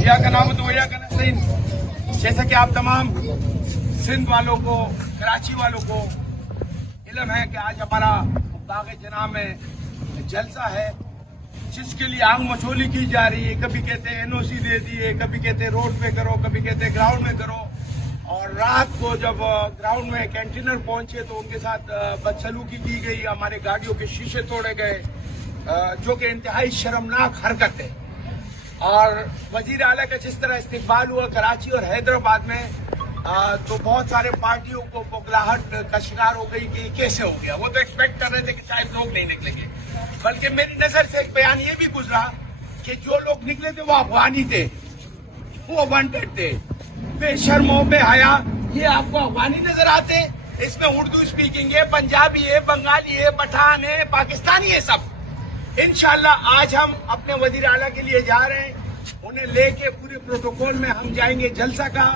या का नाम तो या का नस्तीन। जैसा कि आप तमाम सिंध वालों को, कराची वालों को इल्म है कि आज हमारा बाग जना में जलसा है, जिसके लिए आंग मचोली की जा रही है। कभी कहते हैं एनओसी दे दिए, कभी कहते हैं रोड पे करो, कभी कहते हैं ग्राउंड में करो। और रात को जब ग्राउंड में कैंटीनर पहुंचे तो उनके साथ बदसलूकी की गई, हमारे गाड़ियों के शीशे तोड़े गए, जो कि इंतहाई शर्मनाक हरकत है। और वजीर आला का जिस तरह इस्तेकबाल हुआ कराची और हैदराबाद में, तो बहुत सारे पार्टियों को बौखलाहट का शिकार हो गई कि कैसे हो गया। वो तो एक्सपेक्ट कर रहे थे कि शायद लोग नहीं निकलेंगे, बल्कि मेरी नजर से एक बयान ये भी गुजरा कि जो लोग निकले थे वो अफगानी थे, वो वांटेड थे। बेशर्मो बेहया ये आपको अफगानी नजर आते? इसमें उर्दू स्पीकिंग है, पंजाबी है, बंगाली है, पठान है, पाकिस्तानी है, सब। इंशाल्लाह आज हम अपने वजीर आला के लिए जा रहे हैं, उन्हें लेके पूरे प्रोटोकॉल में हम जाएंगे जलसा का।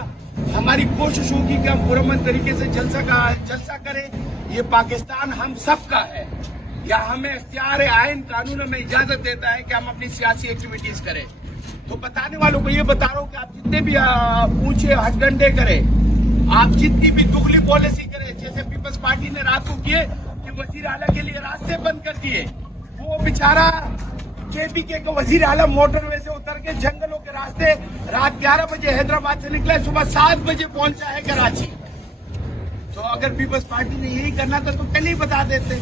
हमारी कोशिश होगी कि हम पुरअमन तरीके से जलसा करें। ये पाकिस्तान हम सब का है, या हमें इख्तियार आइन कानून हमें इजाजत देता है कि हम अपनी सियासी एक्टिविटीज करें। तो बताने वालों को ये बता रहा हूँ कि आप जितने भी ऊंचे हथगंडे करें, आप जितनी भी दुगली पॉलिसी करें, जैसे पीपल्स पार्टी ने रात को किए कि वजीर आला के लिए रास्ते बंद कर दिए। वो बेचारा केपीके का वजीर आला मोटरवे से उतर के जंगलों के रास्ते रात 11 बजे हैदराबाद से निकला, सुबह 7 बजे पहुंचा है कराची। तो अगर पीपल्स पार्टी ने यही करना था तो पहले ही बता देते।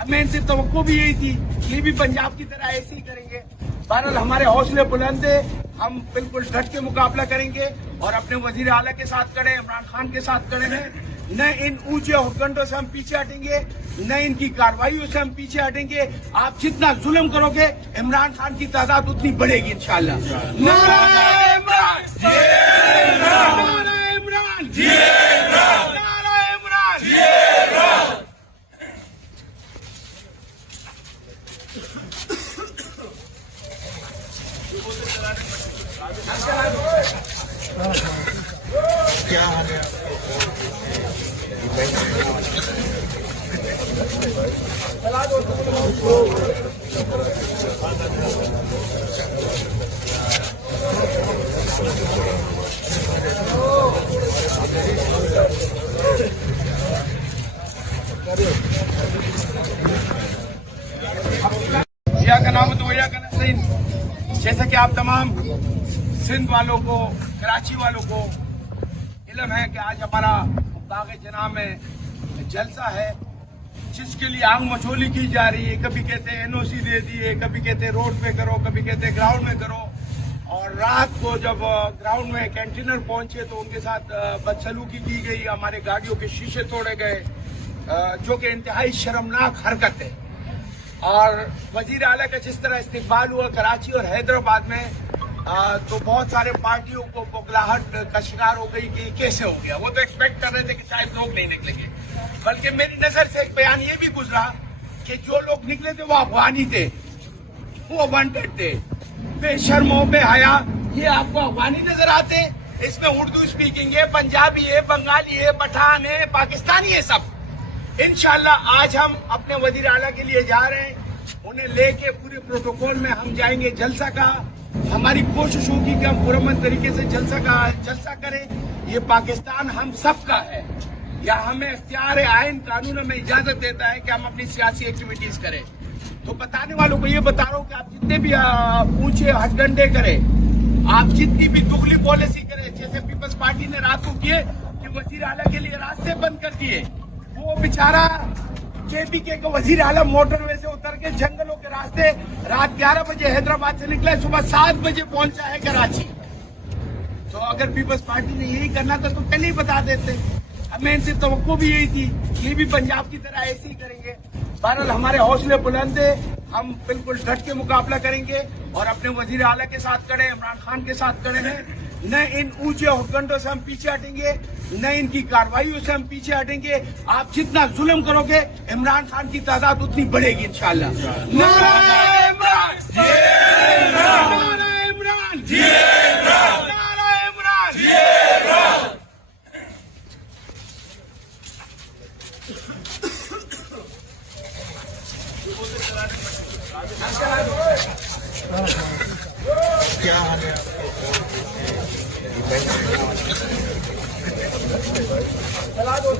हमें इनसे तवक्को भी यही थी, ये भी पंजाब की तरह ऐसे ही करेंगे। बहरहाल हमारे हौसले बुलंद है, हम बिल्कुल डट के मुकाबला करेंगे और अपने वजीर आला के साथ खड़े, इमरान खान के साथ खड़े हैं। न इन ऊंचे हुक्मरानों से हम पीछे हटेंगे, न इनकी कार्रवाइयों से हम पीछे हटेंगे। आप जितना जुल्म करोगे, इमरान खान की तादाद उतनी बढ़ेगी इंशाल्लाह। नारे इमरान, नारे इमरान, नारे इमरान। क्या हाल है? या का नाम तो या का नस्तीन। जैसा कि आप तमाम सिंध वालों को, कराची वालों को इल्म है कि आज हमारा बाग जना में जलसा है, जिसके लिए आंग मचोली की जा रही है। कभी कहते हैं एनओसी दे दिए, कभी कहते हैं रोड पे करो, कभी कहते हैं ग्राउंड में करो। और रात को जब ग्राउंड में कैंटीनर पहुंचे तो उनके साथ बदसलूकी की गई, हमारे गाड़ियों के शीशे तोड़े गए, जो कि इंतहाई शर्मनाक हरकत है। और वजीर आला का जिस तरह इस्तेकबाल हुआ कराची और हैदराबाद में, तो बहुत सारे पार्टियों को बौखलाहट का शिकार हो गई कि कैसे हो गया। वो तो एक्सपेक्ट कर रहे थे कि शायद लोग नहीं निकलेंगे, बल्कि मेरी नजर से एक बयान ये भी गुजरा कि जो लोग निकले थे वो अफगानी थे, वो वांटेड थे। बेशर्मो बेहया ये आपको अफगानी नजर आते? इसमें उर्दू स्पीकिंग है, पंजाबी है, बंगाली है, पठान है, पाकिस्तानी है, सब। इंशाल्लाह आज हम अपने वजीर आला के लिए जा रहे हैं, उन्हें लेके पूरे प्रोटोकॉल में हम जाएंगे जलसा का। हमारी कोशिश होगी कि हम पुरअमन तरीके से जलसा करें। ये पाकिस्तान हम सब का है, या हमें इख्तियार आइन कानून हमें इजाजत देता है कि हम अपनी सियासी एक्टिविटीज करें। तो बताने वालों को ये बता रहा हूँ कि आप जितने भी ऊंचे हथगंडे करें, आप जितनी भी दुगली पॉलिसी करें, जैसे पीपल्स पार्टी ने रात को किए कि वजीर आला के लिए रास्ते बंद कर दिए। वो बेचारा केपीके का वजीर आला मोटरवे से उतर के जंगलों के रास्ते रात 11 बजे हैदराबाद से निकला, सुबह 7 बजे पहुंचा है कराची। तो अगर पीपल्स पार्टी ने यही करना था तो पहले ही बता देते। हमें इनसे तवक्को भी यही थी, ये भी पंजाब की तरह ऐसे ही करेंगे। बहरहाल हमारे हौसले बुलंद है, हम बिल्कुल डट के मुकाबला करेंगे और अपने वजीर आला के साथ खड़े, इमरान खान के साथ खड़े हैं। न इन ऊंचे हुक्मरानों से हम पीछे हटेंगे, न इनकी कार्रवाइयों से हम पीछे हटेंगे। आप जितना जुल्म करोगे, इमरान खान की तादाद उतनी बढ़ेगी इंशाल्लाह। नारे इमरान, नारे इमरान, नारे इमरान। क्या हाल है? चला दो